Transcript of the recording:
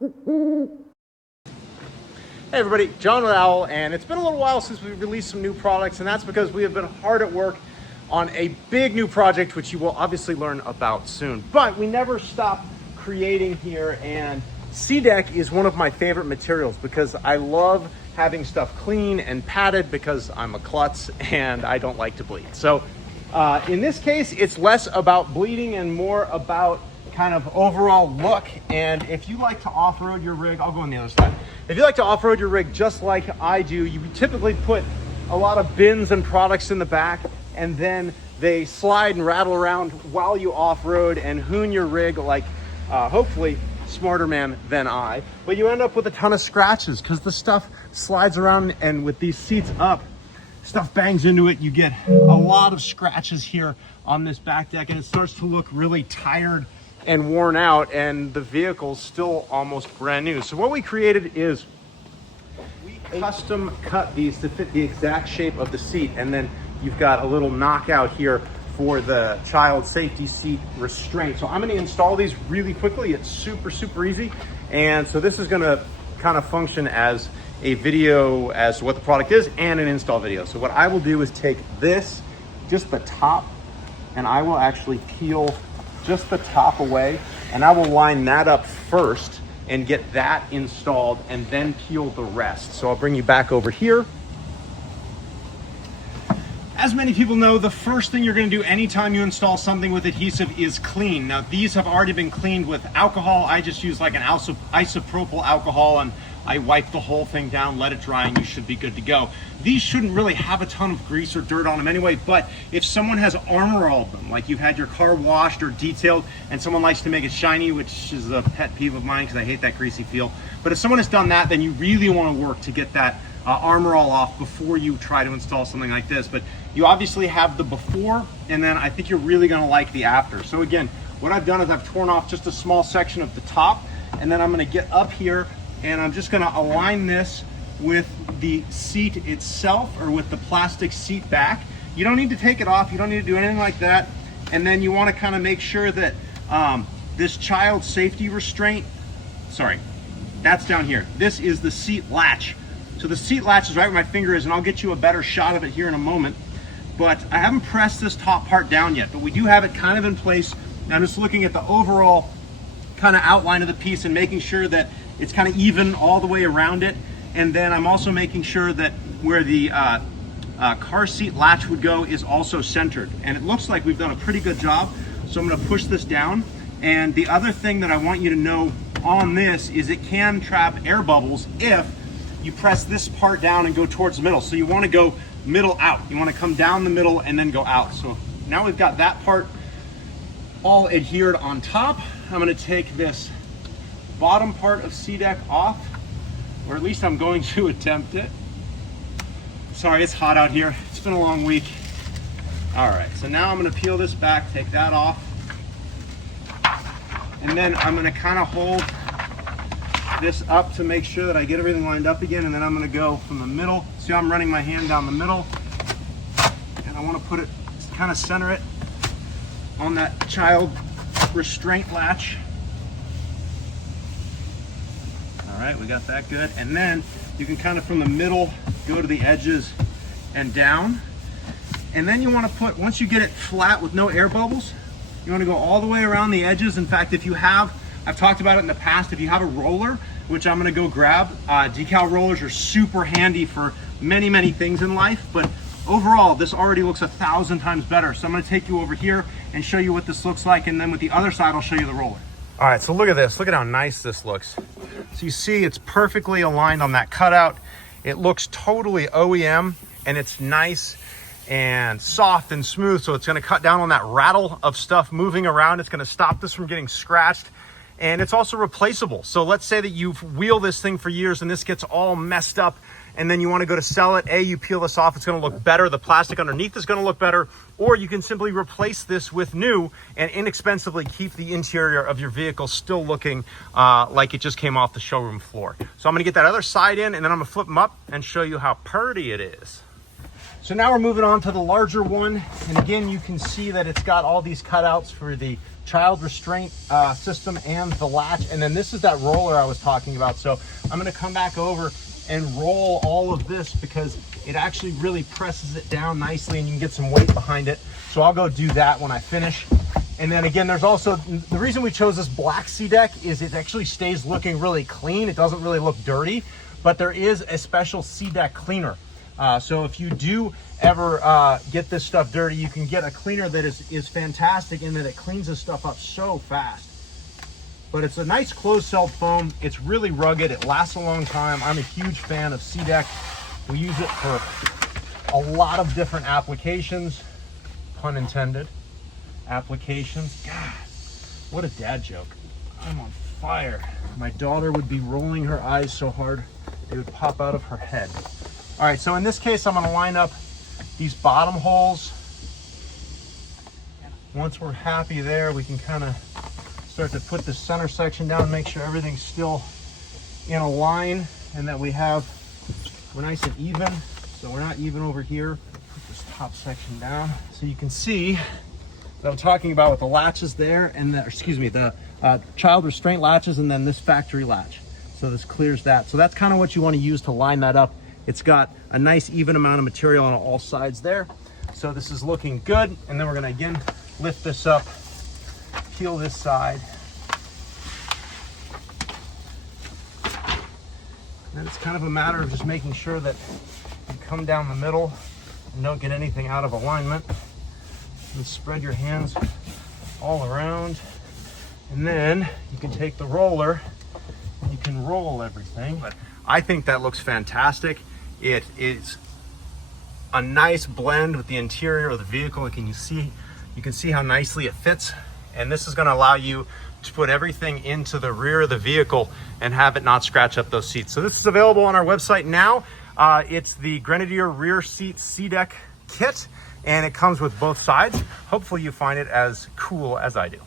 Hey everybody, John with Owl, and it's been a little while since we've released some new products, and that's because we have been hard at work on a big new project, which you will obviously learn about soon. But we never stop creating here, and SeaDek is one of my favorite materials because I love having stuff clean and padded because I'm a klutz and I don't like to bleed. So in this case, it's less about bleeding and more about kind of overall look. And if you like to off-road your rig, I'll go on the other side. If you like to off-road your rig just like I do, you typically put a lot of bins and products in the back, and then they slide and rattle around while you off-road and hoon your rig like hopefully smarter man than I. But you end up with a ton of scratches because the stuff slides around, and with these seats up, stuff bangs into it. You get a lot of scratches here on this back deck, and it starts to look really tired and worn out, and the vehicle's still almost brand new. So what we created is we custom cut these to fit the exact shape of the seat, and then you've got a little knockout here for the child safety seat restraint. So I'm going to install these really quickly. It's super easy, and so this is going to kind of function as a video as to what the product is and an install video. So what I will do is take this, just the top, and I will actually peel just the top away, and I will line that up first and get that installed and then peel the rest. So I'll bring you back over here. As many people know, the first thing you're going to do anytime you install something with adhesive is clean. Now these have already been cleaned with alcohol. I just use like an isopropyl alcohol, and I wipe the whole thing down, let it dry, and you should be good to go. These shouldn't really have a ton of grease or dirt on them anyway, but if someone has Armor All them, like you've had your car washed or detailed and someone likes to make it shiny, which is a pet peeve of mine because I hate that greasy feel, but if someone has done that, then you really want to work to get that Armor All off before you try to install something like this. But you obviously have the before, and then I think you're really going to like the after. So again, what I've done is I've torn off just a small section of the top, and then I'm going to get up here and I'm just going to align this with the seat itself, or with the plastic seat back. You don't need to take it off, you don't need to do anything like that. And then you want to kind of make sure that this child safety restraint, sorry, that's down here. This is the seat latch. So the seat latch is right where my finger is, and I'll get you a better shot of it here in a moment. But I haven't pressed this top part down yet, but we do have it kind of in place. Now I'm just looking at the overall kind of outline of the piece and making sure that it's kind of even all the way around it. And then I'm also making sure that where the car seat latch would go is also centered. And it looks like we've done a pretty good job. So I'm going to push this down. And the other thing that I want you to know on this is it can trap air bubbles if you press this part down and go towards the middle. So you want to go middle out. You want to come down the middle and then go out. So now we've got that part all adhered on top. I'm going to take this bottom part of SeaDek off, or at least I'm going to attempt it. Sorry, it's hot out here. It's been a long week. All right, so now I'm going to peel this back, take that off, and then I'm going to kind of hold this up to make sure that I get everything lined up again, and then I'm going to go from the middle. See how I'm running my hand down the middle, and I want to put it, kind of center it on that child restraint latch. All right, we got that good. And then you can kind of from the middle go to the edges and down. And then you want to put, once you get it flat with no air bubbles, you want to go all the way around the edges. In fact, if you have, I've talked about it in the past, if you have a roller, which I'm going to go grab, decal rollers are super handy for many things in life, but overall this already looks 1,000 times better. So I'm going to take you over here and show you what this looks like, and then with the other side I'll show you the roller. All right, so look at this. Look at how nice this looks. So you see it's perfectly aligned on that cutout. It looks totally OEM, and it's nice and soft and smooth. So it's going to cut down on that rattle of stuff moving around. It's going to stop this from getting scratched. And it's also replaceable. So let's say that you've wheeled this thing for years and this gets all messed up, and then you want to go to sell it. You peel this off, it's going to look better. The plastic underneath is going to look better. Or you can simply replace this with new and inexpensively keep the interior of your vehicle still looking like it just came off the showroom floor. So I'm going to get that other side in, and then I'm going to flip them up and show you how pretty it is. So now we're moving on to the larger one. And again, you can see that it's got all these cutouts for the child restraint system and the latch. And then this is that roller I was talking about. So I'm gonna come back over and roll all of this because it actually really presses it down nicely and you can get some weight behind it. So I'll go do that when I finish. And then again, there's also, the reason we chose this black SeaDek is it actually stays looking really clean. It doesn't really look dirty, but there is a special SeaDek cleaner. So if you do ever get this stuff dirty, you can get a cleaner that is fantastic in that it cleans this stuff up so fast. But it's a nice closed cell foam. It's really rugged. It lasts a long time. I'm a huge fan of SeaDek. We use it for a lot of different applications, pun intended, applications. God, what a dad joke. I'm on fire. My daughter would be rolling her eyes so hard they would pop out of her head. All right, so in this case, I'm gonna line up these bottom holes. Once we're happy there, we can kind of start to put the center section down and make sure everything's still in a line and that we're nice and even. So we're not even over here. Put this top section down. So you can see that I'm talking about with the latches there and the child restraint latches and then this factory latch. So this clears that. So that's kind of what you want to use to line that up. It's got a nice even amount of material on all sides there. So this is looking good. And then we're gonna again lift this up, peel this side. And then it's kind of a matter of just making sure that you come down the middle and don't get anything out of alignment. And spread your hands all around. And then you can take the roller and you can roll everything. But I think that looks fantastic. It is a nice blend with the interior of the vehicle. You can see how nicely it fits. And this is going to allow you to put everything into the rear of the vehicle and have it not scratch up those seats. So this is available on our website now. It's the Grenadier rear seat SeaDek kit, and it comes with both sides. Hopefully you find it as cool as I do.